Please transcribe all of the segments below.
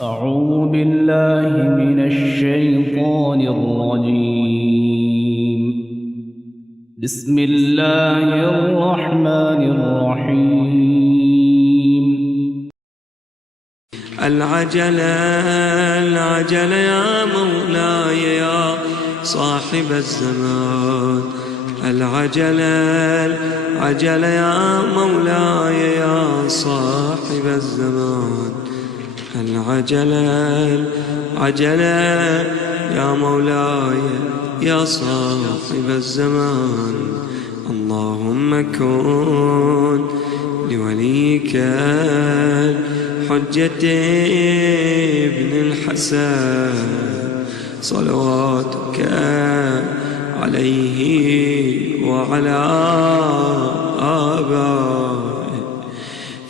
أعوذ بالله من الشيطان الرجيم. بسم الله الرحمن الرحيم. العجلة العجلة يا مولاي يا صاحب الزمان. العجلة العجلة يا مولاي يا صاحب الزمان. العجلة العجلة يا مولاي يا صاحب الزمان. اللهم كن لوليك الحجة ابن الحسن صلواتك عليه وعلى آبائه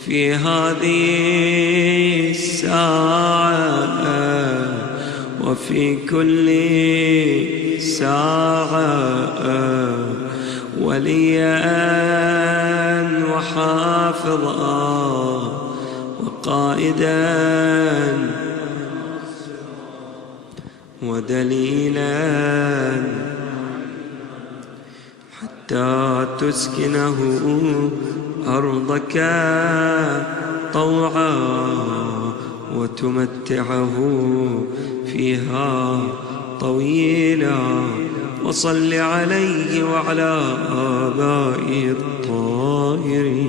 في هذه الساعة وفي كل ساعة وليا وحافظا وقائدا ودليلا حتى تسكنه أرضك طوعا وتمتعه فيها طويلا. وصل عليه وعلى آبائه الطاهرين.